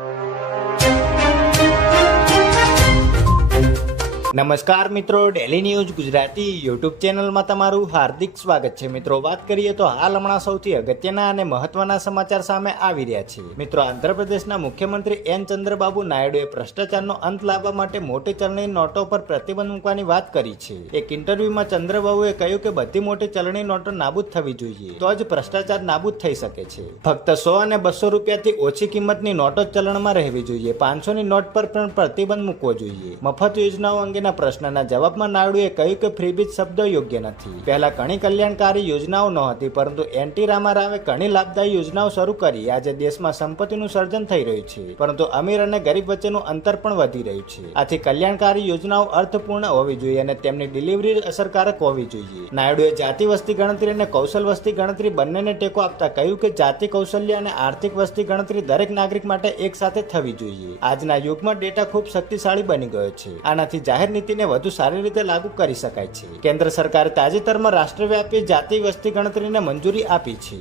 you. નમસ્કાર મિત્રો daily news Gujarati YouTube ચેનલમાં તમારું હાર્દિક સ્વાગત છે. મિત્રો, વાત કરીએ તો હાલ હમણાં સૌથી અગત્યના અને મહત્વના સમાચાર સામે આવી રહ્યા છે. મિત્રો, આંધ્રપ્રદેશના મુખ્યમંત્રી એન ચંદ્રબાબુ નાયડુએ ભ્રષ્ટાચારનો અંત લાવવા માટે મોટી ચલણી નોટો પર પ્રતિબંધ મૂકવાની વાત કરી છે. એક ઇન્ટરવ્યુમાં ચંદ્રબાબુએ કહ્યું કે બધી મોટી ચલણી નોટો નાબૂદ થવી જોઈએ, તો જ ભ્રષ્ટાચાર નાબૂદ થઈ શકે છે. ફક્ત સો અને બસો રૂપિયાથી ઓછી કિંમતની નોટો ચલણમાં રહેવી જોઈએ. પાંચસો ની નોટ પર પણ પ્રતિબંધ મૂકવો જોઈએ. મફત યોજનાઓ અંગેના પ્રશ્નના જવાબમાં નાયડુએ કહ્યું કે ફ્રીબીજ શબ્દ યોગ્ય નથી. પહેલા ઘણી કલ્યાણકારી યોજનાઓ નહોતી, પરંતુ એનટી રામારાવે ઘણી લાભદાયી યોજનાઓ શરૂ કરી. આજે દેશમાં સંપત્તિનું સર્જન થઈ રહ્યું છે. પરંતુ અમીર અને ગરીબ વચ્ચેનું અંતર પણ વધી રહ્યું છે. આથી કલ્યાણકારી યોજનાઓ અર્થપૂર્ણ હોવી જોઈએ અને તેમની ડિલિવરી અસરકારક હોવી જોઈએ. નાયડુએ જાતિ વસ્તી ગણતરી અને કૌશલ વસ્તી ગણતરી બંનેને ટેકો આપતા કહ્યું કે જાતિ કૌશલ્ય અને આર્થિક વસ્તી ગણતરી દરેક નાગરિક માટે એક સાથે થવી જોઈએ. આજના યુગમાં ડેટા ખૂબ શક્તિશાળી બની ગયો છે. આનાથી જાહેર નીતિને વધુ સારી રીતે લાગુ કરી શકાય છે. કેન્દ્ર સરકારે તાજેતરમાં રાષ્ટ્રવ્યાપી જાતિ વસ્તી ગણતરીને મંજૂરી આપી છે.